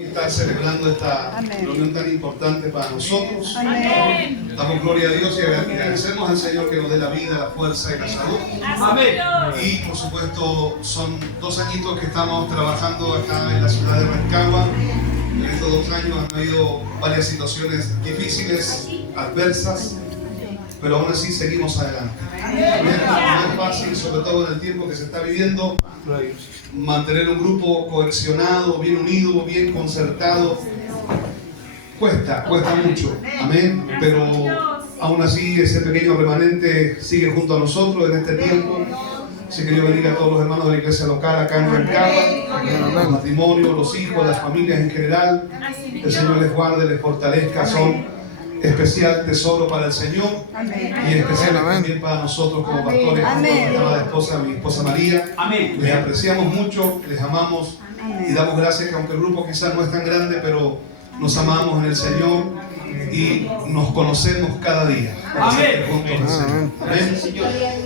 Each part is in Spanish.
Estar celebrando esta reunión tan importante para nosotros. Amén. Damos gloria a Dios y agradecemos al Señor que nos dé la vida, la fuerza y la salud. Amén. Y por supuesto son 2 añitos que estamos trabajando acá en la ciudad de Rancagua. En estos 2 años han habido varias situaciones difíciles, adversas, pero aún así seguimos adelante. No es fácil, sobre todo en el tiempo que se está viviendo, mantener un grupo cohesionado, bien unido, bien concertado. Cuesta mucho, amén, pero aún así ese pequeño remanente sigue junto a nosotros en este tiempo. Así que Dios bendiga a todos los hermanos de la iglesia local acá en Rancagua, los matrimonios, los hijos, las familias en general. El Señor les guarde, les fortalezca, son especial tesoro para el Señor. Amén. Y especial también para nosotros como pastores, junto a mi amada esposa, mi esposa María. Amén. Les apreciamos mucho, les amamos. Amén. Y damos gracias que aunque el grupo quizás no es tan grande, pero nos amamos en el Señor y nos conocemos cada día. Amén. Amén.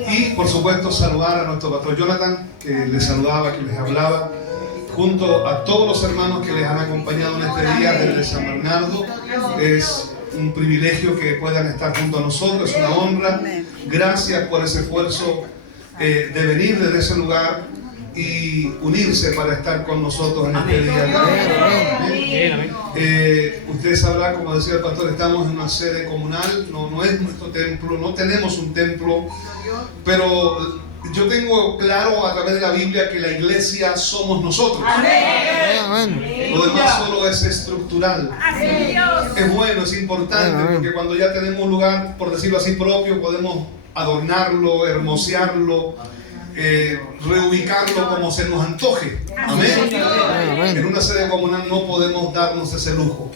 Y por supuesto saludar a nuestro pastor Jonathan, que les saludaba, que les hablaba, junto a todos los hermanos que les han acompañado en este día desde San Bernardo. Es un privilegio que puedan estar junto a nosotros, es una honra. Gracias por ese esfuerzo de venir desde ese lugar y unirse para estar con nosotros en este día. Ustedes sabrán, como decía el pastor, estamos en una sede comunal, no es nuestro templo, no tenemos un templo, pero yo tengo claro a través de la Biblia que la iglesia somos nosotros. Lo demás solo es estructural. Es bueno, es importante, porque cuando ya tenemos un lugar, por decirlo así, propio, podemos adornarlo, hermosearlo, reubicarlo como se nos antoje. Amén. En una sede comunal no podemos darnos ese lujo,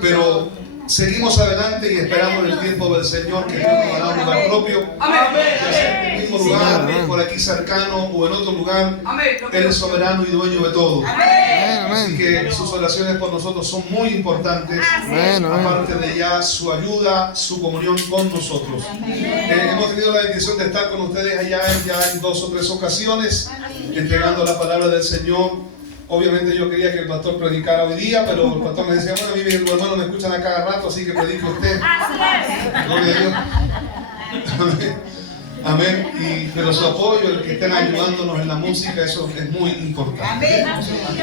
pero seguimos adelante y esperamos en el tiempo del Señor que Dios nos dará un lugar propio, ya sea en el mismo lugar, por aquí cercano o en otro lugar. Él es soberano y dueño de todo. Así que sus oraciones por nosotros son muy importantes, aparte de ya su ayuda, su comunión con nosotros. Hemos tenido la bendición de estar con ustedes allá ya en 2 o 3 ocasiones, entregando la palabra del Señor. Obviamente yo quería que el pastor predicara hoy día, pero el pastor me decía, bueno, a mí los hermanos me escuchan a cada rato, así que predique usted. Gloria a Dios. Amén. Pero su apoyo, el que estén ayudándonos en la música, eso es muy importante.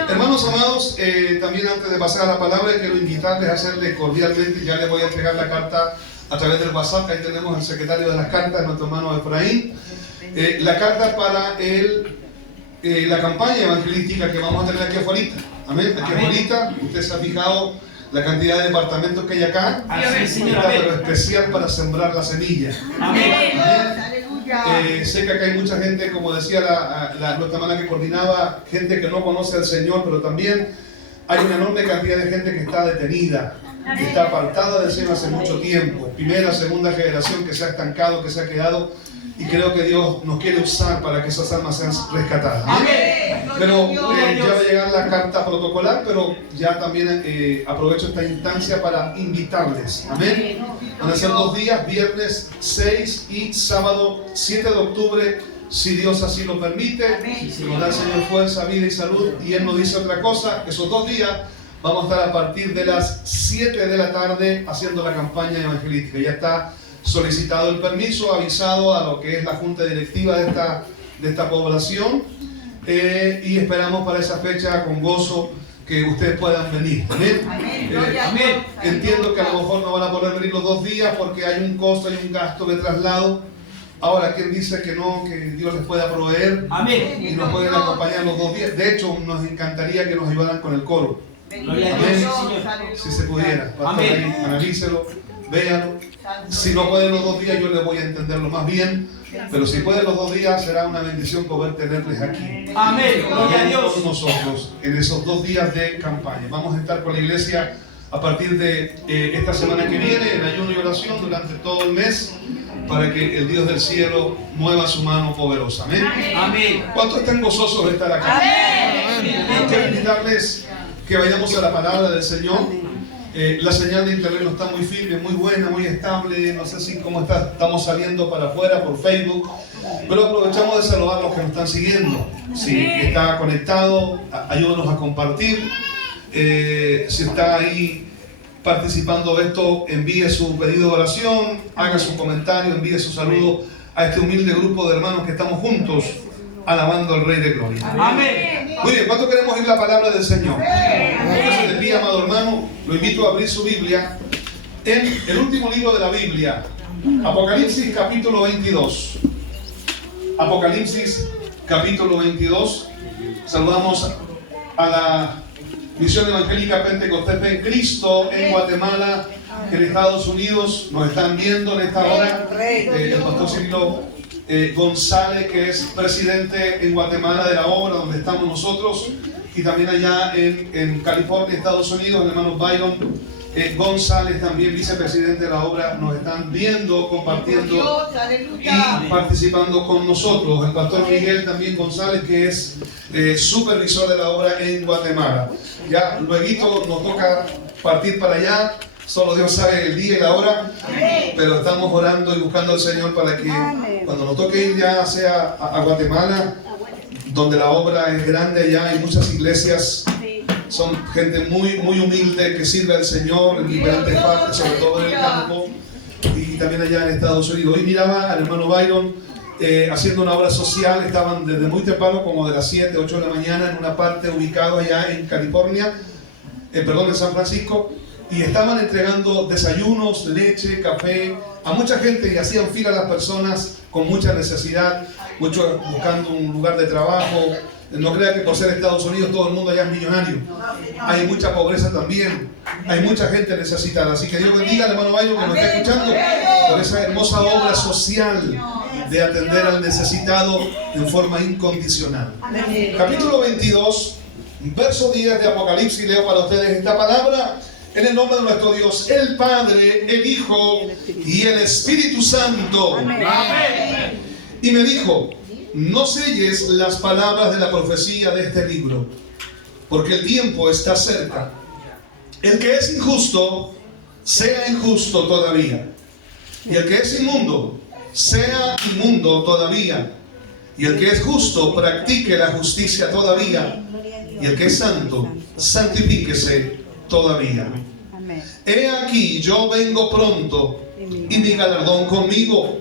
Hermanos amados, también antes de pasar a la palabra, quiero invitarles a hacerle cordialmente, ya les voy a entregar la carta a través del WhatsApp, ahí tenemos al secretario de las cartas, nuestro hermano Efraín. La carta para la campaña evangelística que vamos a tener aquí afuera. Amén. Aquí afuera, usted se ha fijado la cantidad de departamentos que hay acá. Pero especial para sembrar la semilla. Amén. Sé que acá hay mucha gente, como decía nuestra hermana que coordinaba, gente que no conoce al Señor, pero también hay una enorme cantidad de gente que está detenida, que está apartada del Señor hace mucho tiempo. Primera, segunda generación que se ha estancado, que se ha quedado. Y creo que Dios nos quiere usar para que esas almas sean rescatadas. Pero ya va a llegar la carta protocolar, pero ya también aprovecho esta instancia para invitarles. Amén. Van a ser 2 días, viernes 6 y sábado 7 de octubre, si Dios así lo permite. Si nos da el Señor fuerza, vida y salud, y Él nos dice otra cosa, esos 2 días vamos a estar a partir de las 7 de la tarde haciendo la campaña evangelística. Ya está solicitado el permiso, avisado a lo que es la junta directiva de esta población, y esperamos para esa fecha con gozo que ustedes puedan venir. Amén. Entiendo que a lo mejor no van a poder venir los 2 días porque hay un costo, hay un gasto de traslado. Ahora, ¿quién dice que no? Que Dios les pueda proveer. Amén. Y nos pueden acompañar los 2 días. De hecho, nos encantaría que nos ayudaran con el coro. Amén. Si se pudiera. Amén. Analícelo, véanlo. Si no pueden los 2 días, yo les voy a entenderlo más bien. Pero si pueden los 2 días, será una bendición poder tenerles aquí. Amén. Gloria a Dios. Con nosotros en esos 2 días de campaña. Vamos a estar con la iglesia a partir de esta semana que viene en ayuno y oración durante todo el mes, para que el Dios del cielo mueva su mano poderosa. Amén. Amén. ¿Cuántos están gozosos de estar acá? Amén. Quiero invitarles que vayamos a la palabra del Señor. La señal de internet no está muy firme, muy buena, muy estable. No sé si cómo está, estamos saliendo para afuera por Facebook, pero aprovechamos de saludar a los que nos están siguiendo. Si está conectado, ayúdanos a compartir. Si está ahí participando de esto, envíe su pedido de oración, haga su comentario, envíe su saludo a este humilde grupo de hermanos que estamos juntos alabando al Rey de Gloria. Amén. Muy bien, ¿cuánto queremos oír la palabra del Señor? Entonces le pido, amado hermano, lo invito a abrir su Biblia en el último libro de la Biblia, Apocalipsis capítulo 22. Apocalipsis capítulo 22. Saludamos a la Misión Evangélica Pentecostés en Cristo en Guatemala, en Estados Unidos. Nos están viendo en esta hora el pastor Cirilo González, que es presidente en Guatemala de la obra donde estamos nosotros, y también allá en California, Estados Unidos, el hermano Byron González, también vicepresidente de la obra, nos están viendo, compartiendo y participando con nosotros. El pastor Miguel también González, que es supervisor de la obra en Guatemala. Ya luego nos toca partir para allá, solo Dios sabe el día y la hora, pero estamos orando y buscando al Señor para que cuando nos toque ir ya sea a Guatemala, donde la obra es grande, allá hay muchas iglesias. Son gente muy humilde que sirve al Señor en diferentes partes, sobre todo en el campo y también allá en Estados Unidos. Hoy miraba al hermano Byron haciendo una obra social. Estaban desde muy temprano, como de las 7, 8 de la mañana, en una parte ubicada allá en California, en San Francisco, y estaban entregando desayunos, leche, café a mucha gente, y hacían fila a las personas con mucha necesidad, muchos buscando un lugar de trabajo. No crea que por ser Estados Unidos todo el mundo allá es millonario. Hay mucha pobreza también. Hay mucha gente necesitada. Así que Dios bendiga al hermano Byron que nos está escuchando por esa hermosa obra social de atender al necesitado en forma incondicional. Capítulo 22, verso 10 de Apocalipsis. Leo para ustedes esta palabra en el nombre de nuestro Dios, el Padre, el Hijo y el Espíritu Santo. Amén. Y me dijo: no selles las palabras de la profecía de este libro, porque el tiempo está cerca. El que es injusto, sea injusto todavía. Y el que es inmundo, sea inmundo todavía. Y el que es justo, practique la justicia todavía. Y el que es santo, santifíquese todavía. He aquí, yo vengo pronto, y mi galardón conmigo,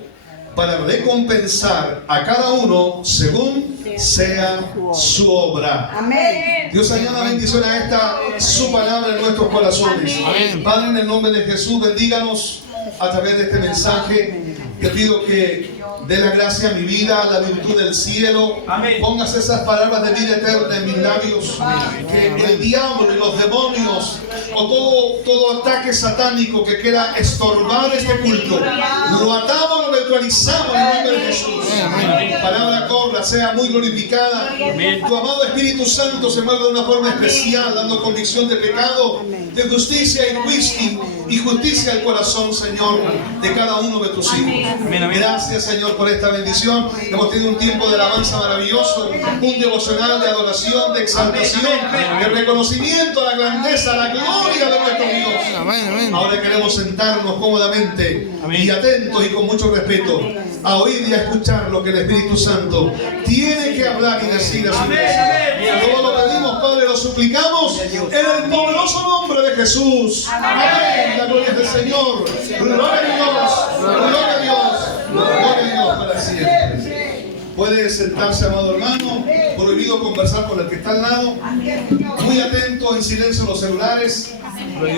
para recompensar a cada uno según sea su obra. Amén. Dios añada bendición a esta su palabra en nuestros corazones. Amén. Padre, en el nombre de Jesús, bendíganos a través de este mensaje. Te pido que dé la gracia a mi vida, la virtud del cielo. Amén. Pongas esas palabras de vida eterna en mis labios. Amén. Que el diablo y los demonios o todo ataque satánico que quiera estorbar este culto, lo atamos, lo neutralizamos en el nombre de Jesús. Amén. Palabra corra, sea muy glorificada. Amén. Tu amado Espíritu Santo se mueve de una forma especial, dando convicción de pecado, de justicia y justicia al corazón, Señor, de cada uno de tus hijos. Amén. Gracias, Señor, por esta bendición. Hemos tenido un tiempo de alabanza maravilloso, un devocional de adoración, de exaltación, de reconocimiento a la grandeza, a la gloria de nuestro Dios. Ahora queremos sentarnos cómodamente y atentos y con mucho respeto a oír y a escuchar lo que el Espíritu Santo tiene que hablar y decir a su iglesia. Todo lo pedimos, Padre, lo suplicamos en el poderoso nombre de Jesús. Amén. La gloria del Señor. Gloria a Dios. Gloria a Dios. Gloria a Dios para siempre. Puede sentarse, amado hermano. Prohibido conversar con el que está al lado. Muy atento, en silencio los celulares.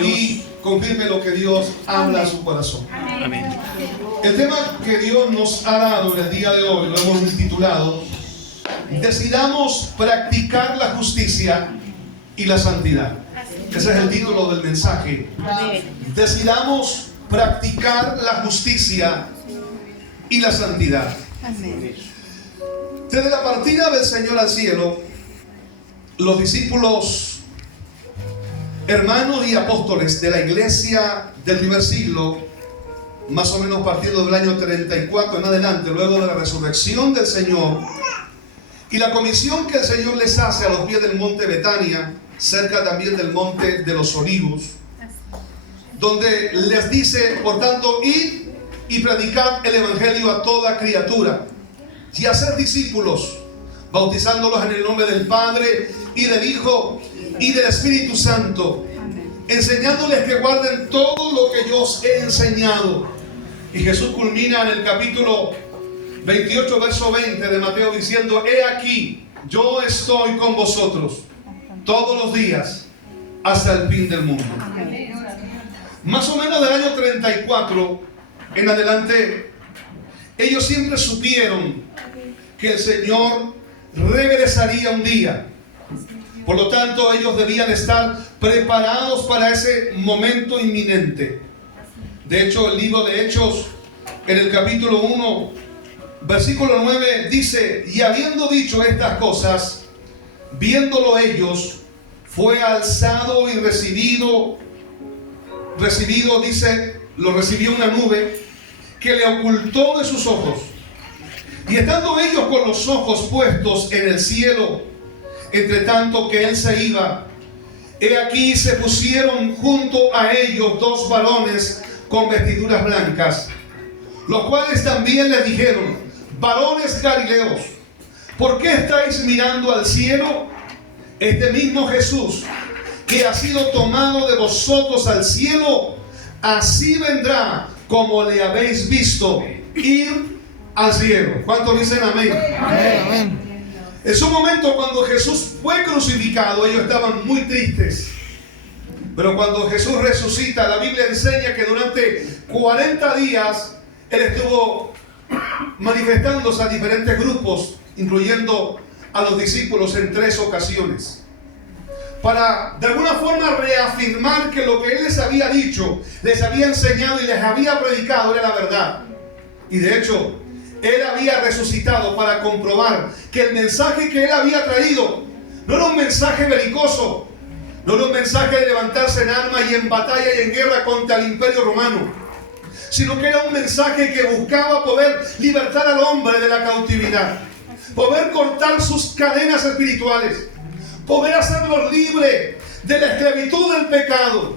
Y confirme lo que Dios habla a su corazón. Amén. El tema que Dios nos ha dado en el día de hoy lo hemos titulado: decidamos practicar la justicia y la santidad. Ese es el título del mensaje. Decidamos practicar la justicia y la santidad. Desde la partida del Señor al cielo, los discípulos, hermanos y apóstoles de la iglesia del primer siglo, más o menos partiendo del año 34 en adelante, luego de la resurrección del Señor y la comisión que el Señor les hace a los pies del monte Betania, cerca también del monte de los Olivos, donde les dice: por tanto, id y predicad el evangelio a toda criatura y hacer discípulos, bautizándolos en el nombre del Padre y del Hijo y del Espíritu Santo, enseñándoles que guarden todo lo que yo os he enseñado. Y Jesús culmina en el capítulo 28, verso 20 de Mateo diciendo: he aquí, yo estoy con vosotros todos los días hasta el fin del mundo. Más o menos del año 34 en adelante, ellos siempre supieron que el Señor regresaría un día. Por lo tanto, ellos debían estar preparados para ese momento inminente. De hecho, el libro de Hechos, en el capítulo 1, versículo 9, dice: y habiendo dicho estas cosas, viéndolo ellos, fue alzado y recibido, dice, lo recibió una nube que le ocultó de sus ojos. Y estando ellos con los ojos puestos en el cielo, entre tanto que él se iba, he aquí se pusieron junto a ellos dos varones con vestiduras blancas, los cuales también le dijeron: varones galileos, ¿por qué estáis mirando al cielo? Este mismo Jesús que ha sido tomado de vosotros al cielo, así vendrá como le habéis visto ir al cielo. ¿Cuántos dicen amén? Amén. En su momento, cuando Jesús fue crucificado, ellos estaban muy tristes. Pero cuando Jesús resucita, la Biblia enseña que durante 40 días Él estuvo manifestándose a diferentes grupos, incluyendo a los discípulos en 3 ocasiones, para de alguna forma reafirmar que lo que Él les había dicho, les había enseñado y les había predicado era la verdad. Y de hecho, Él había resucitado para comprobar que el mensaje que Él había traído no era un mensaje belicoso, no era un mensaje de levantarse en armas y en batalla y en guerra contra el Imperio Romano, sino que era un mensaje que buscaba poder libertar al hombre de la cautividad, poder cortar sus cadenas espirituales, poder hacerlo libre de la esclavitud del pecado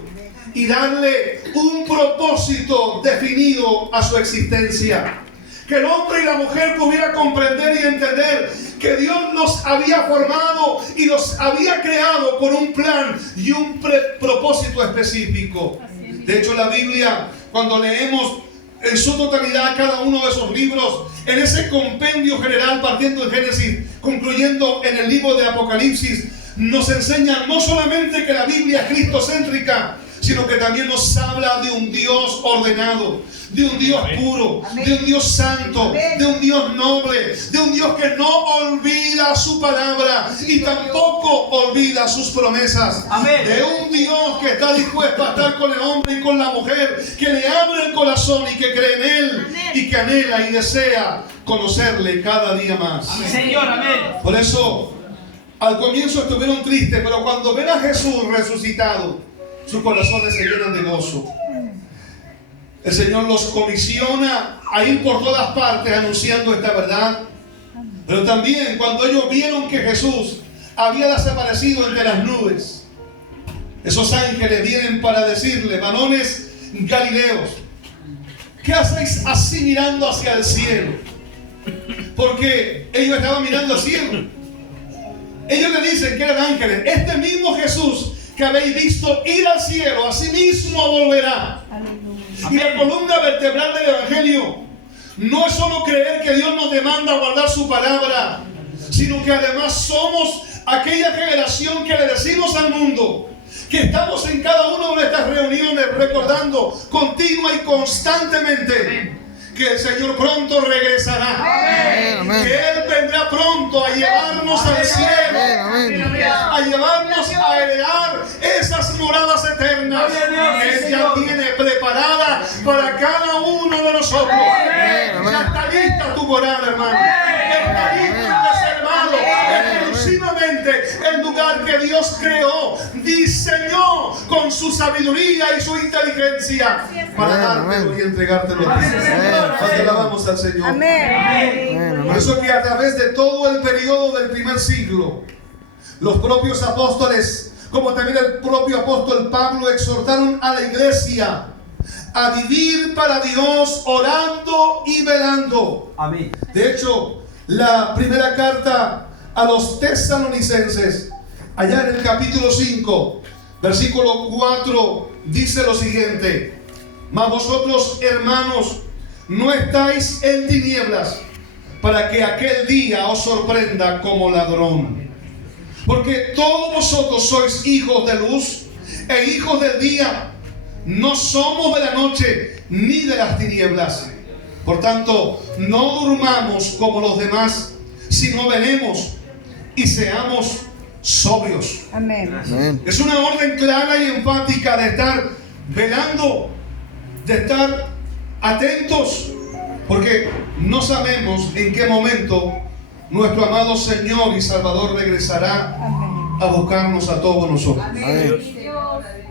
y darle un propósito definido a su existencia. Que el hombre y la mujer pudieran comprender y entender que Dios los había formado y los había creado por un plan y un propósito específico. De hecho, la Biblia, cuando leemos en su totalidad cada uno de esos libros, en ese compendio general, partiendo en Génesis, concluyendo en el libro de Apocalipsis, nos enseña no solamente que la Biblia es cristocéntrica, sino que también nos habla de un Dios ordenado, de un Dios puro, de un Dios santo, de un Dios noble, de un Dios que no olvida su palabra y tampoco olvida sus promesas, de un Dios que está dispuesto a estar con el hombre y con la mujer, que le abre el corazón y que cree en Él y que anhela y desea conocerle cada día más. Amén. Señor, amén. Por eso, al comienzo estuvieron tristes, pero cuando ven a Jesús resucitado, sus corazones se llenan de gozo. El Señor los comisiona a ir por todas partes anunciando esta verdad. Pero también cuando ellos vieron que Jesús había desaparecido entre las nubes, esos ángeles vienen para decirle: varones galileos, ¿qué hacéis así mirando hacia el cielo? Porque ellos estaban mirando al cielo. Ellos le dicen que eran ángeles: este mismo Jesús que habéis visto ir al cielo, así mismo volverá. Y la columna vertebral del Evangelio no es solo creer que Dios nos demanda guardar su palabra, sino que además somos aquella generación que le decimos al mundo que estamos en cada una de nuestras reuniones recordando continua y constantemente que el Señor pronto regresará. Amén. Que Él vendrá pronto a llevarnos al cielo, a llevarnos a heredar esas moradas eternas que Él ya tiene preparadas para cada uno de nosotros. Ya está lista tu morada, hermano. Está listo reservado exclusivamente el lugar que Dios creó, diseñó con su sabiduría y su inteligencia para dártelo y entregártelo a ti. Cuando alabamos al Señor. Amén. Por eso que a través de todo el periodo del primer siglo, los propios apóstoles, como también el propio apóstol Pablo, exhortaron a la iglesia a vivir para Dios, orando y velando. Amén. De hecho, la primera carta a los tesalonicenses allá en el capítulo 5, versículo 4, dice lo siguiente: mas vosotros, hermanos, no estáis en tinieblas, para que aquel día os sorprenda como ladrón. Porque todos vosotros sois hijos de luz e hijos del día. No somos de la noche ni de las tinieblas. Por tanto, no durmamos como los demás, sino velemos y seamos sobrios. Amén. Amén. Es una orden clara y enfática de estar velando, de estar atentos, porque no sabemos en qué momento nuestro amado Señor y Salvador regresará a buscarnos a todos nosotros. Amén.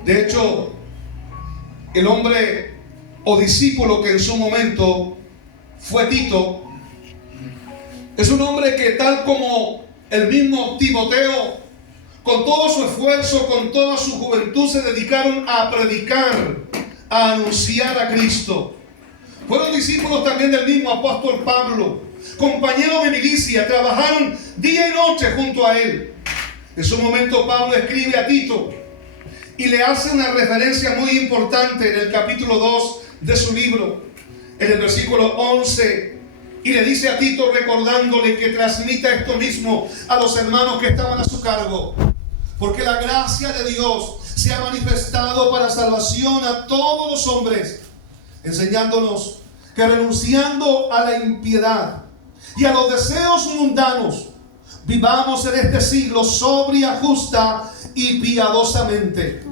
De hecho, el hombre o discípulo que en su momento fue Tito, es un hombre que, tal como el mismo Timoteo, con todo su esfuerzo, con toda su juventud, se dedicaron a predicar, a anunciar a Cristo. Fueron discípulos también del mismo apóstol Pablo, compañeros de milicia, trabajaron día y noche junto a él. En su momento Pablo escribe a Tito y le hace una referencia muy importante en el capítulo 2 de su libro, en el versículo 11, y le dice a Tito, recordándole que transmita esto mismo a los hermanos que estaban a su cargo, porque la gracia de Dios se ha manifestado para salvación a todos los hombres, enseñándonos que renunciando a la impiedad y a los deseos mundanos, vivamos en este siglo sobria, justa y piadosamente,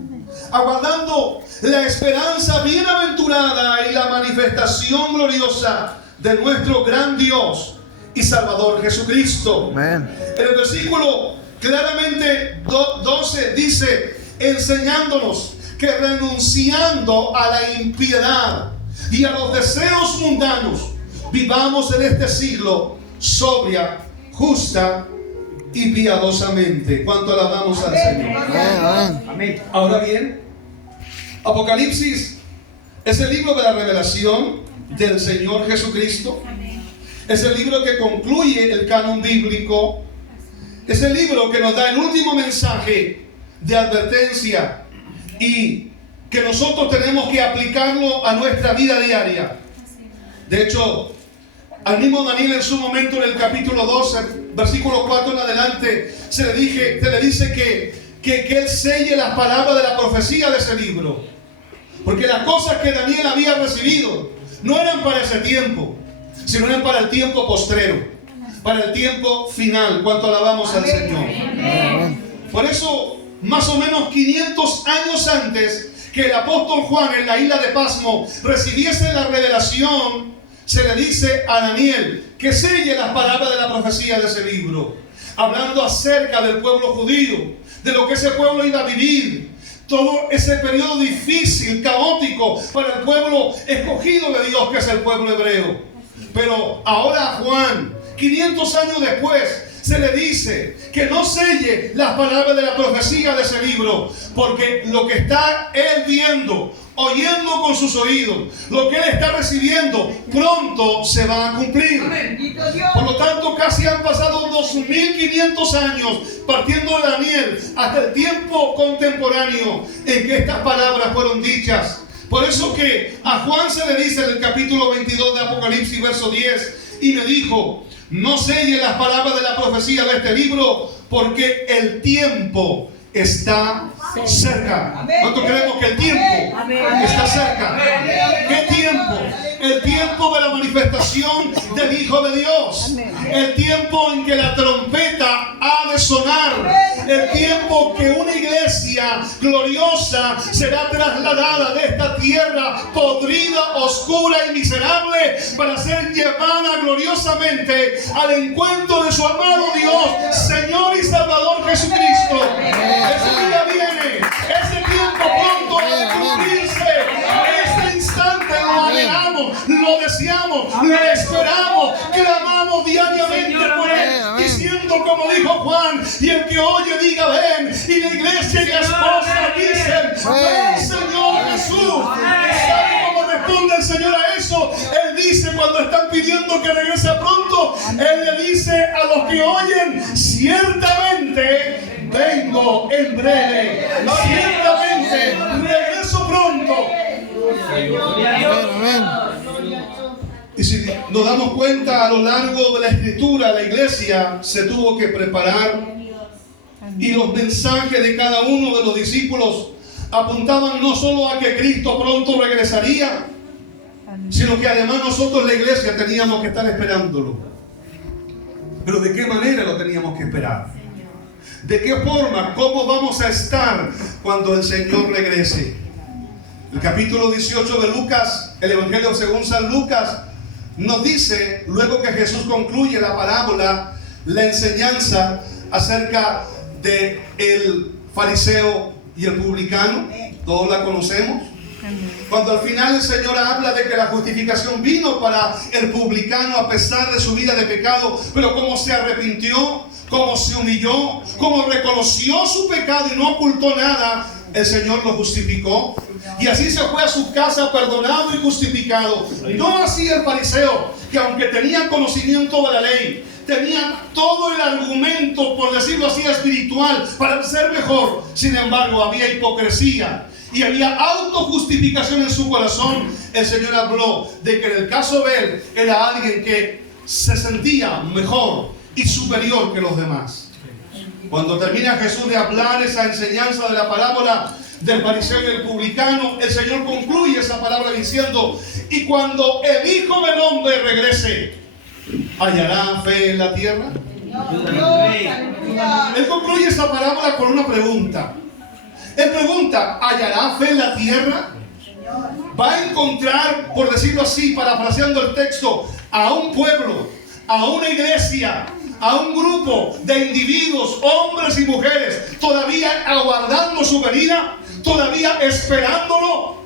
aguardando la esperanza bienaventurada y la manifestación gloriosa de nuestro gran Dios y Salvador Jesucristo. Amén. En el versículo claramente 12 dice, enseñándonos que renunciando a la impiedad y a los deseos mundanos, vivamos en este siglo sobria, justa y piadosamente. ¿Cuánto alabamos al Señor? Amén. Amén. Ahora bien, Apocalipsis es el libro de la revelación del Señor Jesucristo. Es el libro que concluye el canon bíblico. Es el libro que nos da el último mensaje de advertencia y que nosotros tenemos que aplicarlo a nuestra vida diaria. De hecho, al mismo Daniel en su momento, en el capítulo 12, versículo 4 en adelante, se le dice que él selle las palabras de la profecía de ese libro. Porque las cosas que Daniel había recibido no eran para ese tiempo, sino eran para el tiempo postrero, para el tiempo final. ¿Cuánto alabamos al Señor? Por eso, más o menos 500 años antes que el apóstol Juan en la isla de Pasmo recibiese la revelación, se le dice a Daniel que selle las palabras de la profecía de ese libro, hablando acerca del pueblo judío, de lo que ese pueblo iba a vivir, todo ese periodo difícil, caótico para el pueblo escogido de Dios, que es el pueblo hebreo. Pero ahora a Juan, 500 años después, se le dice que no selle las palabras de la profecía de ese libro, porque lo que está él viendo, oyendo con sus oídos, lo que él está recibiendo, pronto se va a cumplir. Por lo tanto, casi han pasado 2500 años, partiendo de Daniel hasta el tiempo contemporáneo en que estas palabras fueron dichas. Por eso que a Juan se le dice en el capítulo 22 de Apocalipsis, verso 10, y me dijo, no selle las palabras de la profecía de este libro, porque el tiempo está cerca. ¿Cuánto creemos que el tiempo está cerca? ¿Qué tiempo? El tiempo de la manifestación del Hijo de Dios. El tiempo en que la trompeta ha de sonar. El tiempo que una iglesia gloriosa será trasladada de esta tierra podrida, oscura y miserable para ser llevada gloriosamente al encuentro de su amado Dios, Señor y Salvador Jesucristo. Ese día viene, ese tiempo pronto ha de cumplirse. Este instante lo anhelamos, lo deseamos, lo esperamos, clamamos diariamente por él, diciendo como dijo Juan, y el que oye diga ven, y la iglesia y la esposa dicen ven Señor Jesús. ¿Sabe cómo responde el Señor a eso? Él dice cuando están pidiendo que regrese pronto, él le dice a los que oyen, ciertamente ven. vengo en breve. Ciertamente regreso pronto. Y si nos damos cuenta, a lo largo de la Escritura, la iglesia se tuvo que preparar, y los mensajes de cada uno de los discípulos apuntaban no solo a que Cristo pronto regresaría, sino que además nosotros, la iglesia, teníamos que estar esperándolo. Pero ¿de qué manera lo teníamos que esperar? ¿De qué forma? ¿Cómo vamos a estar cuando el Señor regrese? El capítulo 18 de Lucas, el Evangelio según San Lucas, nos dice, luego que Jesús concluye la parábola, la enseñanza acerca de el fariseo y el publicano, todos la conocemos. Cuando al final el Señor habla de que la justificación vino para el publicano a pesar de su vida de pecado, pero como se arrepintió, como se humilló, como reconoció su pecado y no ocultó nada, el Señor lo justificó. Y así se fue a su casa perdonado y justificado. No así el fariseo, que aunque tenía conocimiento de la ley, tenía todo el argumento, por decirlo así, espiritual para ser mejor. Sin embargo, había hipocresía y había autojustificación en su corazón. El Señor habló de que en el caso de él era alguien que se sentía mejor y superior que los demás. Cuando termina Jesús de hablar esa enseñanza de la parábola del fariseo y el publicano, el Señor concluye esa palabra diciendo: y cuando el Hijo del Hombre regrese, ¿hallará fe en la tierra? Él concluye esa parábola con una pregunta. Él pregunta: ¿hallará fe en la tierra? Va a encontrar, por decirlo así, parafraseando el texto, a un pueblo, a una iglesia, a un grupo de individuos, hombres y mujeres, todavía aguardando su venida, todavía esperándolo.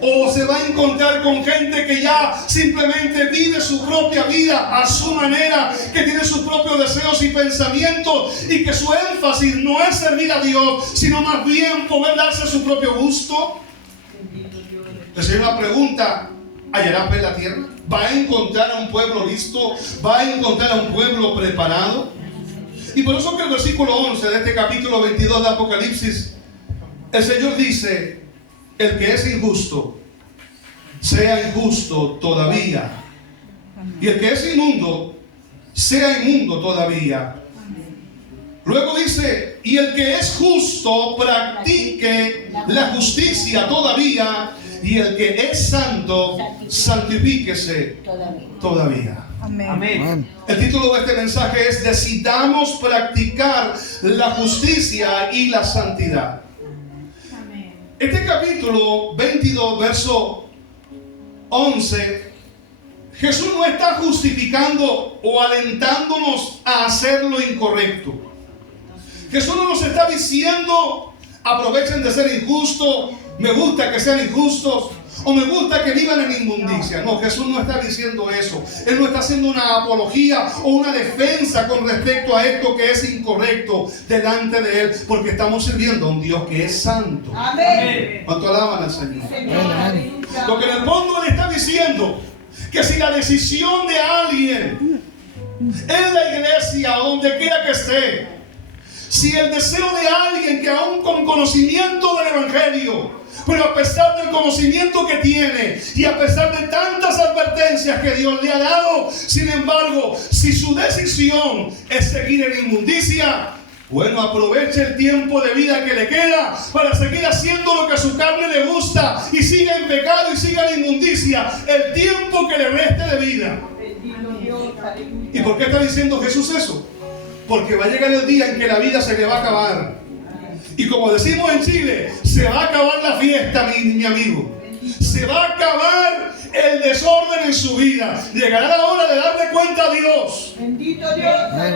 ¿O se va a encontrar con gente que ya simplemente vive su propia vida a su manera, que tiene sus propios deseos y pensamientos, y que su énfasis no es servir a Dios, sino más bien poder darse su propio gusto? El Señor pregunta: ¿hallará fe en la tierra? ¿Va a encontrar a un pueblo listo? ¿Va a encontrar a un pueblo preparado? Y por eso que el versículo 11 de este capítulo 22 de Apocalipsis, el Señor dice: el que es injusto, sea injusto todavía. Y el que es inmundo, sea inmundo todavía. Luego dice: y el que es justo, practique la justicia todavía. Y el que es santo, santifíquese todavía. Amén. El título de este mensaje es: decidamos practicar la justicia y la santidad. Este capítulo 22, verso 11, Jesús no está justificando o alentándonos a hacer lo incorrecto. Jesús no nos está diciendo: aprovechen de ser injustos, me gusta que sean injustos, o me gusta que vivan en inmundicia. No, Jesús no está diciendo eso. Él no está haciendo una apología o una defensa con respecto a esto que es incorrecto delante de Él, porque estamos sirviendo a un Dios que es santo. Amén. ¿Cuánto alaban al Señor? Amén. Lo que en el fondo le está diciendo, que si la decisión de alguien en la iglesia o donde quiera que esté, si el deseo de alguien que aún con conocimiento del Evangelio, pero a pesar del conocimiento que tiene y a pesar de tantas advertencias que Dios le ha dado, sin embargo, si su decisión es seguir en inmundicia, bueno, aproveche el tiempo de vida que le queda para seguir haciendo lo que a su carne le gusta y siga en pecado y siga en inmundicia el tiempo que le reste de vida. ¿Y por qué está diciendo Jesús eso? Porque va a llegar el día en que la vida se le va a acabar. Y como decimos en Chile, se va a acabar la fiesta, mi amigo. Se va a acabar el desorden en su vida. Llegará la hora de darle cuenta a Dios. Bendito Dios.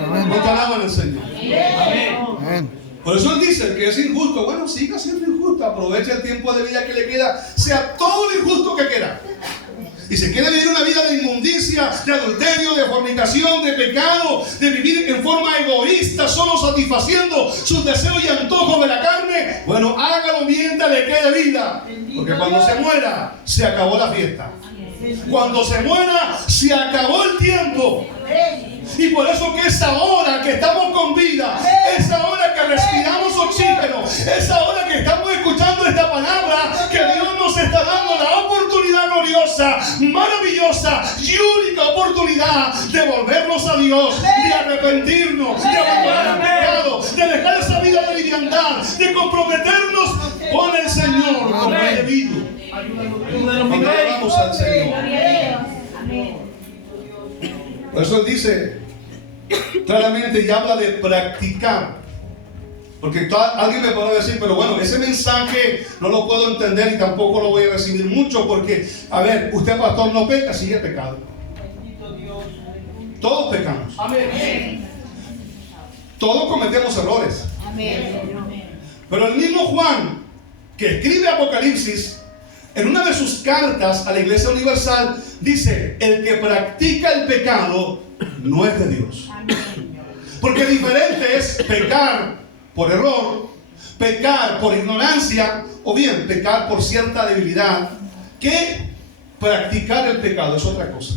¿Cuánto alaban al Señor? Amén. Por eso Él dice: el que es injusto, bueno, siga siendo injusto. Aproveche el tiempo de vida que le queda. Sea todo lo injusto que quiera. Y si quiere vivir una vida de inmundicia, de adulterio, de fornicación, de pecado, de vivir en forma egoísta, solo satisfaciendo sus deseos y antojos de la carne, bueno, hágalo mientras le quede vida. Porque cuando se muera, se acabó la fiesta. Cuando se muera, se acabó el tiempo. Y por eso que es ahora que estamos con vida, es ahora que respiramos oxígeno, es ahora que estamos escuchando esta palabra, que Dios nos está dando la oportunidad gloriosa, maravillosa y única oportunidad de volvernos a Dios, de arrepentirnos, de abandonar el pecado, de dejar esa vida de liviandad, de comprometernos con el Señor como es debido. Cuando vamos al Señor. Por eso Él dice claramente y habla de practicar. Porque alguien me podrá decir, pero bueno, ese mensaje no lo puedo entender y tampoco lo voy a recibir mucho porque, a ver, usted pastor no peca, sigue pecado. Todos pecamos. Amén. Todos cometemos errores. Amén. Pero el mismo Juan, que escribe Apocalipsis, en una de sus cartas a la Iglesia Universal, dice, el que practica el pecado no es de Dios. Porque diferente es pecar por error, pecar por ignorancia, o bien pecar por cierta debilidad, que practicar el pecado es otra cosa.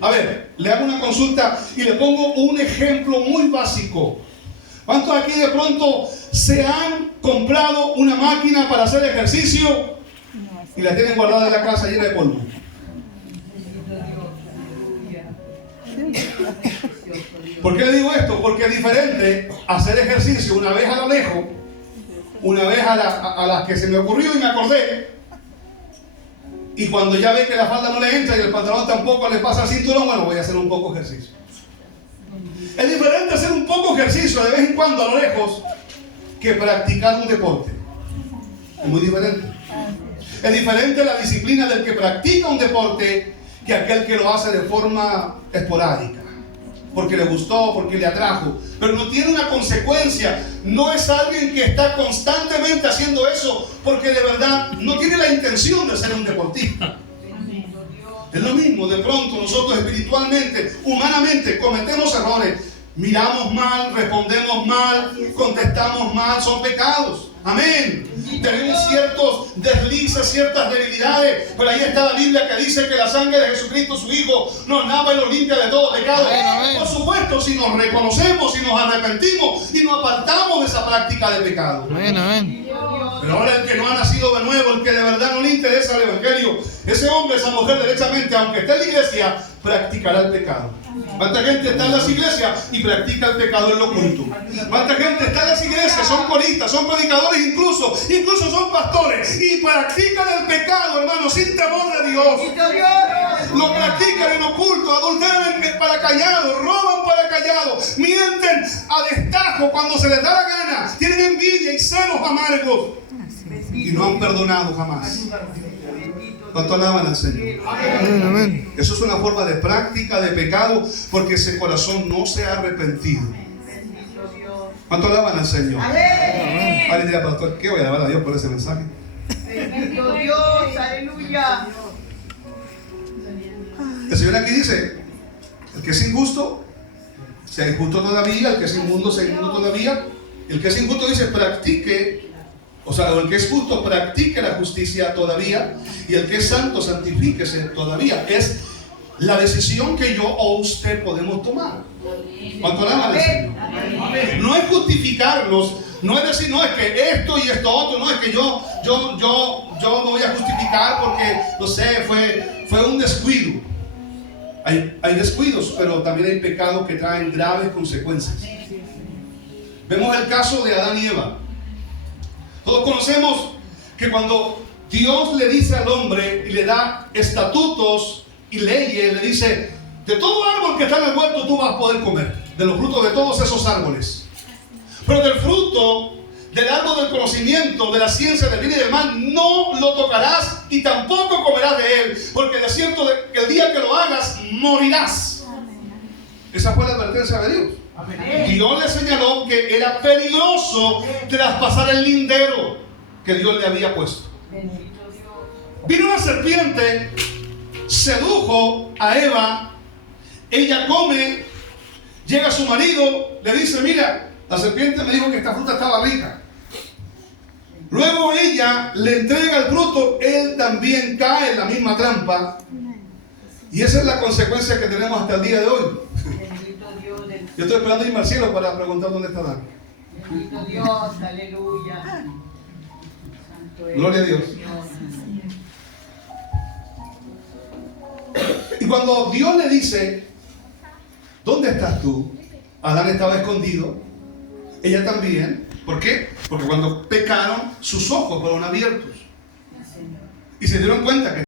A ver, le hago una consulta y le pongo un ejemplo muy básico. ¿Cuántos aquí de pronto se han comprado una máquina para hacer ejercicio y la tienen guardada en la casa llena de polvo? ¿Por qué le digo esto? Porque es diferente hacer ejercicio una vez a lo lejos, una vez a la que se me ocurrió y me acordé, y cuando ya ve que la falda no le entra y el pantalón tampoco le pasa al cinturón, bueno, voy a hacer un poco de ejercicio. Es diferente hacer un poco de ejercicio de vez en cuando a lo lejos que practicar un deporte. Es muy diferente. Es diferente la disciplina del que practica un deporte que aquel que lo hace de forma esporádica, porque le gustó, porque le atrajo, pero no tiene una consecuencia. No es alguien que está constantemente haciendo eso porque de verdad no tiene la intención de ser un deportista. Es lo mismo, de pronto nosotros espiritualmente, humanamente cometemos errores, miramos mal, respondemos mal, contestamos mal, son pecados. Amén. Tenemos ciertos deslices, ciertas debilidades, pero ahí está la Biblia que dice que la sangre de Jesucristo, su Hijo, nos lava y nos limpia de todo pecado. Por supuesto, si nos reconocemos, si nos arrepentimos y nos apartamos de esa práctica de pecado. Amén. Pero ahora el que no ha nacido de nuevo, el que de verdad no le interesa el Evangelio, ese hombre, esa mujer derechamente, aunque esté en la iglesia, practicará el pecado. ¿Cuánta gente está en las iglesias y practica el pecado en lo oculto? ¿Cuánta gente está en las iglesias, son coristas, son predicadores, incluso son pastores y practican el pecado, hermano, sin temor de Dios? Lo practican en oculto, adulteran para callado, roban para callado, mienten a destajo cuando se les da la gana, tienen envidia y celos amargos y no han perdonado jamás. ¿Cuánto alaban al Señor? Amén. Eso es una forma de práctica de pecado porque ese corazón no se ha arrepentido. ¿Cuánto alaban al Señor? Amén. Vale, diría pastor, ¿qué voy a alabar a Dios por ese mensaje? Bendito Dios, aleluya. El Señor aquí dice, el que es injusto, sea injusto todavía, el que es inmundo, sea inmundo todavía. El que es injusto dice, practique. O sea, el que es justo practique la justicia todavía, y el que es santo santifíquese todavía. Es la decisión que yo o usted podemos tomar. ¿Cuánto alaban al Señor? No es justificarnos, no es decir, no es que esto y esto otro, no es que yo me voy a justificar porque, no sé, fue un descuido. Hay descuidos, pero también hay pecados que traen graves consecuencias. Vemos el caso de Adán y Eva. Todos conocemos que cuando Dios le dice al hombre y le da estatutos y leyes, le dice, de todo árbol que está en el huerto tú vas a poder comer, de los frutos de todos esos árboles. Pero del fruto del árbol del conocimiento, de la ciencia del bien y del mal, no lo tocarás y tampoco comerás de él, porque de cierto que el día que lo hagas, morirás. Esa fue la advertencia de Dios. Dios le señaló que era peligroso traspasar el lindero que Dios le había puesto. Vino una serpiente, sedujo a Eva, ella come, llega su marido, le dice, mira, la serpiente me dijo que esta fruta estaba rica. Luego ella le entrega el fruto, él también cae en la misma trampa. Y esa es la consecuencia que tenemos hasta el día de hoy. Yo estoy esperando irme al cielo para preguntar dónde está Adán. Bendito Dios, aleluya. Santo es Gloria a Dios. Y cuando Dios le dice, ¿dónde estás tú? Adán estaba escondido, ella también. ¿Por qué? Porque cuando pecaron, sus ojos fueron abiertos. Y se dieron cuenta que